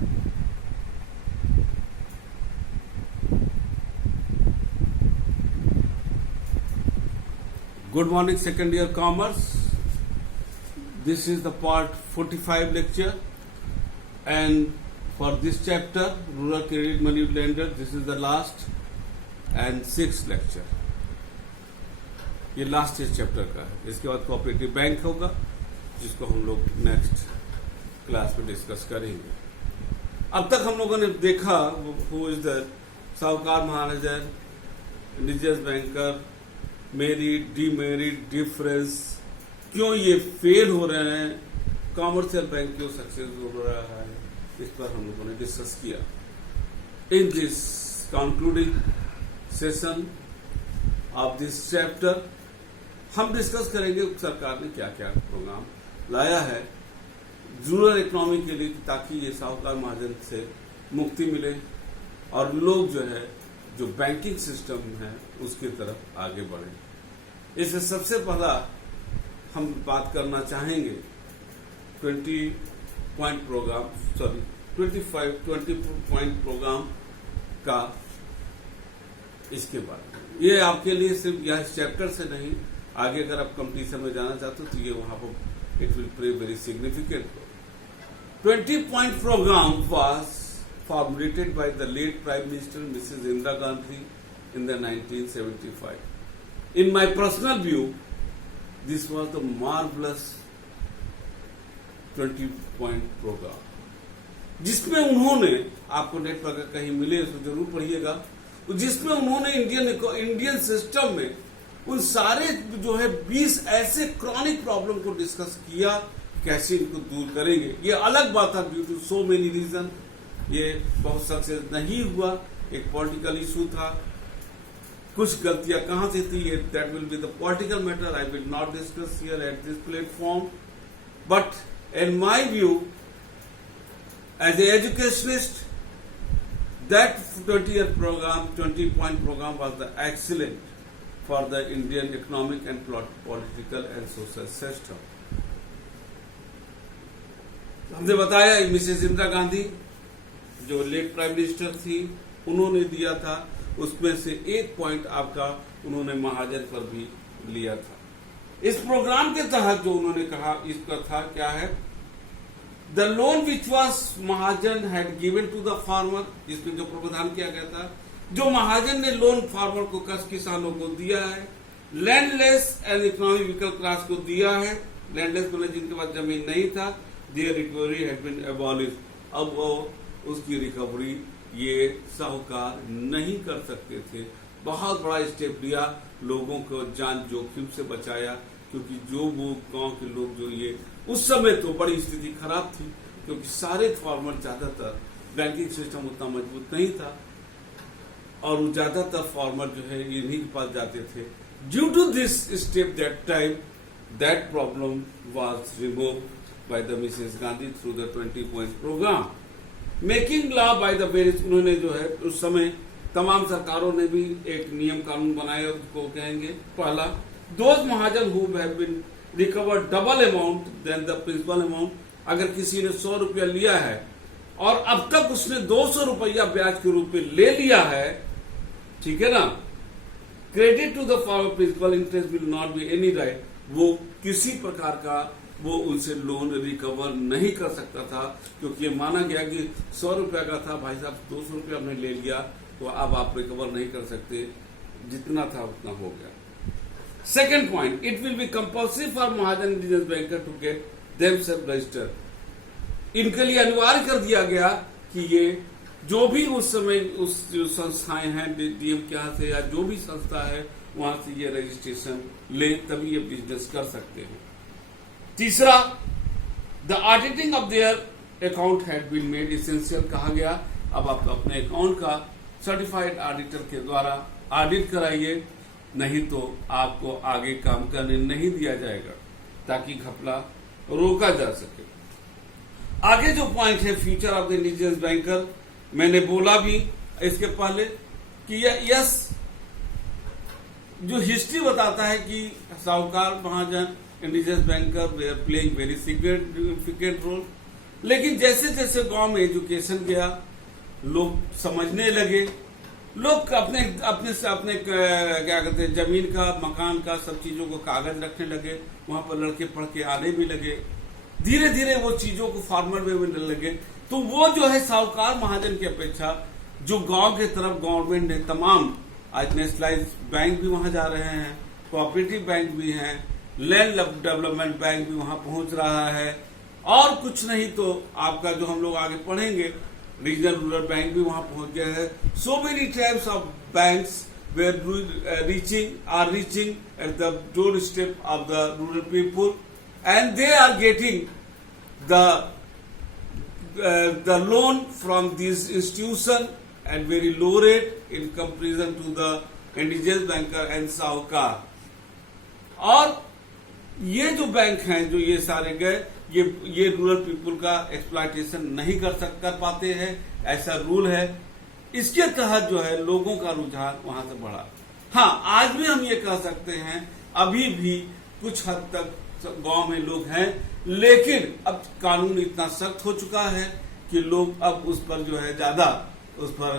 Good morning, second year commerce. This is the part 45 lecture, and for this chapter, rural credit money lender, this is the last and sixth lecture. ये last इस chapter का है. इसके बाद cooperative bank होगा, जिसको हम लोग नेक्स्ट क्लास में डिस्कस करेंगे. अब तक हम लोगों ने देखा who is the sahukar, Mahajan, indigenous banker, merit, demerit, difference, क्यों ये फेल हो रहे हैं, कॉमर्शियल बैंक क्यों सक्सेस हो रहा है, इस पर हम लोगों ने डिस्कस किया. In this concluding session of this chapter हम डिस्कस करेंगे सरकार ने क्या क्या प्रोग्राम लाया है रूरल इकोनॉमी के लिए, ताकि ये साहूकार महाजन से मुक्ति मिले और लोग जो है जो बैंकिंग सिस्टम है उसकी तरफ आगे बढ़े. इससे सबसे पहला हम बात करना चाहेंगे 20 पॉइंट प्रोग्राम का. इसके बाद ये आपके लिए सिर्फ यह चैप्टर से नहीं, आगे अगर आप कंपटीशन में जाना चाहते हो तो ये वहां पर it will play very significant role. 20 point program was formulated by the late Prime Minister Mrs. Indira Gandhi in the 1975. In my personal view, this was the marvelous 20 point program, जिसमें उन्होंने, आपको नेट पर कहीं मिले तो जरूर पढ़िएगा, जिसमें उन्होंने इंडियन सिस्टम में उन सारे जो है 20 ऐसे क्रॉनिक प्रॉब्लम को डिस्कस किया, कैसे इनको दूर करेंगे. ये अलग बात था, due to so many reason ये बहुत सक्सेस नहीं हुआ. एक पॉलिटिकल इशू था, कुछ गलतियां कहां से थी, that will be the political matter. I will not discuss here at this platform, but in my view as a educationist, that 20 point program was the excellent for the Indian economic and political and social system. हमने बताया Mrs Indira Gandhi जो late prime minister थी, उन्होंने दिया था, उसमें से एक पॉइंट आपका उन्होंने महाजन पर भी लिया था. इस प्रोग्राम के तहत जो उन्होंने कहा, इसका था क्या है, the loan which was mahajan had given to the farmer. इसमें जो प्रावधान किया गया था, जो महाजन ने लोन फार्मर को, किसानों को दिया है, landless and economic weaker class को दिया है. लैंडलेस मतलब जिनके पास जमीन नहीं था, their recovery had been abolish. अब वो उसकी रिकवरी ये साहूकार नहीं कर सकते थे. बहुत बड़ा स्टेप लिया, लोगों को जान जोखिम से बचाया, क्योंकि जो वो गांव के लोग जो ये उस समय तो बड़ी स्थिति खराब थी, क्योंकि सारे फार्मर ज्यादातर, बैंकिंग सिस्टम उतना मजबूत नहीं था और वो ज्यादातर फार्मर जो है इन्हीं के पास जाते थे. Due to this step that time, that problem was remove by the Mrs Gandhi through the 20 point program. Making law by the various, उन्होंने जो है उस समय तमाम सरकारों ने भी एक नियम कानून बनाया, उसको कहेंगे पहला, those mahajan who have been recover double amount then the principal amount. अगर किसी ने 100 रुपया लिया है और अब तक उसने 200 रुपया ब्याज के रूप में ले लिया है, ठीक है ना, credit to the farmer principal interest will not be any right. वो किसी प्रकार का वो उनसे लोन रिकवर नहीं कर सकता था, क्योंकि ये माना गया कि 100 रुपया का था, भाई साहब 200 रुपया हमने ले लिया तो अब आप रिकवर नहीं कर सकते, जितना था उतना हो गया. Second point, it will be compulsory for Mahajan Indian banker to get themselves registered. इनके लिए अनिवार्य कर दिया गया कि ये जो भी उस समय उस जो संस्थाएं हैं डीएम के यहाँ से या जो भी संस्था है वहां से ये रजिस्ट्रेशन ले, तभी ये बिजनेस कर सकते हैं. तीसरा, the auditing of their account had been made essential. कहा गया अब आप अपने अकाउंट का सर्टिफाइड ऑडिटर के द्वारा ऑडिट कराइए, नहीं तो आपको आगे काम करने नहीं दिया जाएगा, ताकि घपला रोका जा सके. आगे जो पॉइंट है future of the indigenous banker, मैंने बोला भी इसके पहले कि यस, जो हिस्ट्री बताता है कि साहूकार महाजन indigenous banker they are playing very significant role. लेकिन जैसे जैसे गांव में एजुकेशन गया, लोग समझने लगे, लोग अपने अपने से अपने क्या कहते हैं जमीन का, मकान का, सब चीजों को कागज रखने लगे, वहां पर लड़के पढ़ के आने भी लगे, धीरे धीरे वो चीजों को फार्मर वे मिलने लगे। तो वो जो है साहूकार महाजन की अपेक्षा जो गांव के तरफ गवर्नमेंट ने तमाम, आज नेशनलाइज बैंक भी वहां जा रहे हैं, कोऑपरेटिव बैंक भी हैं, लैंड डेवलपमेंट बैंक भी वहां पहुंच रहा है, और कुछ नहीं तो आपका जो हम लोग आगे पढ़ेंगे रीजनल रूरल बैंक भी वहां पहुंच गया है। So many types of banks were reaching at the door step of the rural people and they are getting the loan from these institution at very low rate in comparison to the indigenous banker and साहूकार। और ये जो bank हैं जो ये सारे गए, ये रूरल पीपुल का एक्सप्लॉयटेशन नहीं कर पाते हैं, ऐसा रूल है। इसके तहत जो है लोगों का रुझान वहां से बढ़ा। हाँ, आज भी हम ये कह सकते हैं अभी भी कुछ हद तक गांव में लोग हैं, लेकिन अब कानून इतना सख्त हो चुका है कि लोग अब उस पर जो है ज्यादा उस पर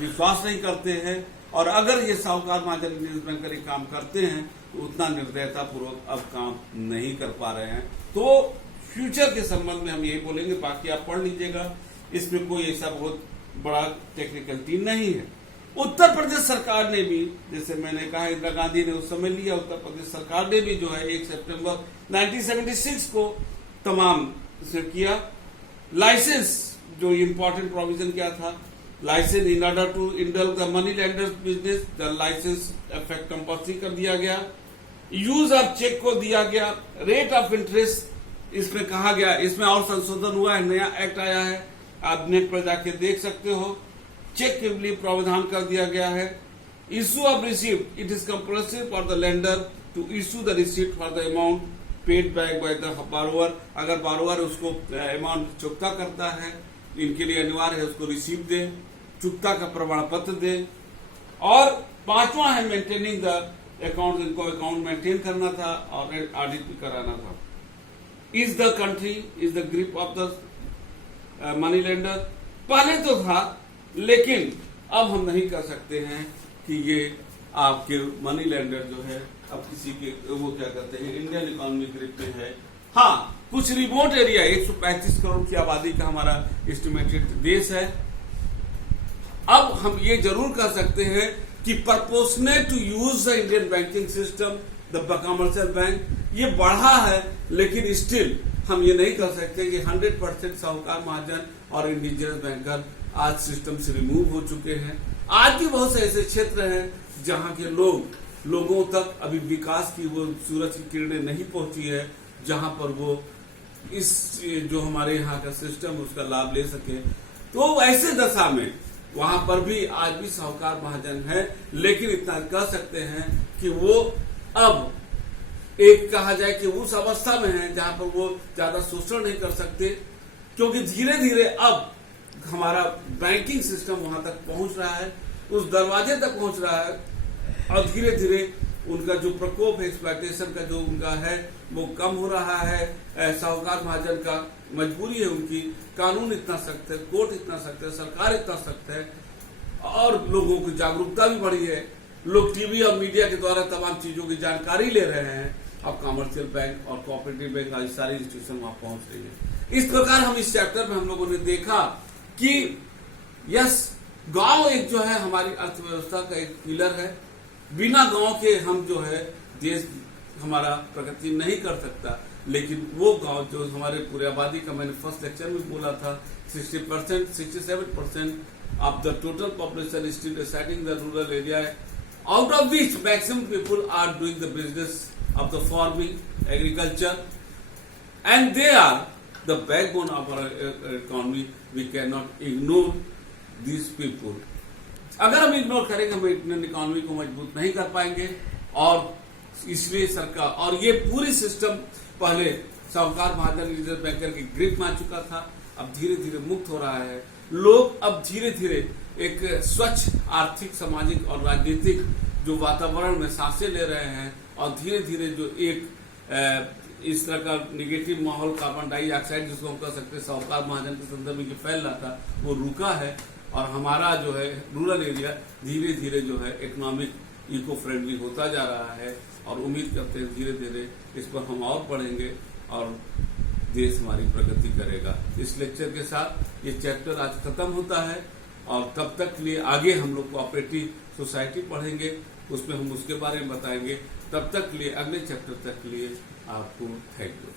विश्वास नहीं करते हैं, और अगर ये साहूकार महाजन इंडियन बैंकर काम करते हैं तो उतना निर्दयता पूर्वक अब काम नहीं कर पा रहे हैं। तो फ्यूचर के संबंध में हम यही बोलेंगे, बाकी आप पढ़ लीजिएगा, इसमें कोई ऐसा बहुत बड़ा टेक्निकलिटी नहीं है। उत्तर प्रदेश सरकार ने भी, जैसे मैंने कहा इंदिरा गांधी ने उस समय लिया, उत्तर प्रदेश सरकार ने भी जो है 1 सितंबर 1976 को तमाम से किया। लाइसेंस जो इम्पोर्टेंट प्रोविजन क्या था, license in order to indulge the money lenders business, the license effect compulsory कर दिया गया, यूज ऑफ चेक को दिया गया, रेट ऑफ इंटरेस्ट इसमें कहा गया, इसमें और संशोधन हुआ है, नया एक्ट आया है, आप नेट पर जाके देख सकते हो, चेक के लिए प्रावधान कर दिया गया है। Issue of receipt, it is compulsory for the lender to issue the receipt for the amount paid back by the borrower. अगर बारोअर उसको अमाउंट चुकता करता है, इनके लिए अनिवार्य है उसको रिसीप्ट दे, चुकता का प्रमाण पत्र दे। और पांचवा है मेंटेनिंग द अकाउंट, इनको अकाउंट मेंटेन करना था और ऑडिट भी कराना था। Is the country is the grip of the money lender, पहले तो था, लेकिन अब हम नहीं कर सकते हैं कि ये आपके मनी लेंडर जो है अब किसी के वो क्या कहते हैं इंडियन इकोनॉमी ग्रिप में है। हाँ, कुछ रिमोट एरिया, 135 करोड़ की आबादी का हमारा एस्टिमेटेड देश है। अब हम ये जरूर कर सकते हैं कि proportionate to use the Indian banking system, the commercial bank, ये बढ़ा है, लेकिन स्टिल हम ये नहीं कर सकते कि 100% साहूकार महाजन और इंडिजिनस बैंकर आज सिस्टम से रिमूव हो चुके हैं। आज भी बहुत से ऐसे क्षेत्र हैं जहां के लोगों तक अभी विकास की वो सूरज की किरणें नहीं पहुंची है, जहां पर वो इस जो हमारे यहाँ का सिस्टम उसका लाभ ले सके। तो ऐसे दशा में वहां पर भी आज भी साहूकार महाजन है, लेकिन इतना कह सकते हैं कि वो अब एक कहा जाए कि उस अवस्था में है जहां पर वो ज्यादा शोषण नहीं कर सकते, क्योंकि धीरे धीरे अब हमारा बैंकिंग सिस्टम वहां तक पहुंच रहा है, उस दरवाजे तक पहुंच रहा है, और धीरे धीरे उनका जो प्रकोप है, एक्सप्लॉयटेशन का जो उनका है वो कम हो रहा है। साहूकार महाजन का मजबूरी है उनकी, कानून इतना सख्त है, कोर्ट इतना सख्त है, सरकार इतना सख्त है, और लोगों की जागरूकता भी बढ़ी है। लोग टीवी और मीडिया के द्वारा तमाम चीजों की जानकारी ले रहे हैं। अब कमर्शियल बैंक और कोऑपरेटिव बैंक आज सारी इंस्टीट्यूशन वहां पहुंच रही है। इस प्रकार हम इस चैप्टर में हम लोगों ने देखा कि यस, गांव एक जो है हमारी अर्थव्यवस्था का एक पिलर है। बिना गांव के हम जो है देश हमारा प्रगति नहीं कर सकता, लेकिन वो गांव जो हमारे पूरे आबादी का, मैंने फर्स्ट लेक्चर में बोला था, 60%, 67% of the total population still residing the rural area, out of which maximum people are doing the business of the farming, agriculture, and they are the backbone of our economy. We cannot ignore these people. अगर हम ignore करेंगे हम Indian economy को मजबूत नहीं कर पाएंगे, और इसलिए सरकार और ये पूरी सिस्टम पहले साहूकार महाजन रिजर्व बैंकर की ग्रिप में आ चुका था, अब धीरे धीरे मुक्त हो रहा है। लोग अब धीरे धीरे एक स्वच्छ आर्थिक, सामाजिक और राजनीतिक जो वातावरण में सांसें ले रहे हैं, और धीरे धीरे जो इस तरह का निगेटिव माहौल कार्बन डाइऑक्साइड जिसको हम कह सकते हैं साहूकार महाजन के संदर्भ में जो फैल रहा था वो रुका है और हमारा जो है रूरल एरिया धीरे धीरे जो है इकोनॉमिक इको फ्रेंडली होता जा रहा है और उम्मीद करते हैं धीरे धीरे इस पर हम और बढ़ेंगे और देश हमारी प्रगति करेगा। इस लेक्चर के साथ ये चैप्टर आज खत्म होता है और तब तक के लिए आगे हम लोग कोऑपरेटिव सोसाइटी पढ़ेंगे, उसमें हम उसके बारे में बताएंगे। तब तक के लिए अगले चैप्टर तक के लिए आपको थैंक यू।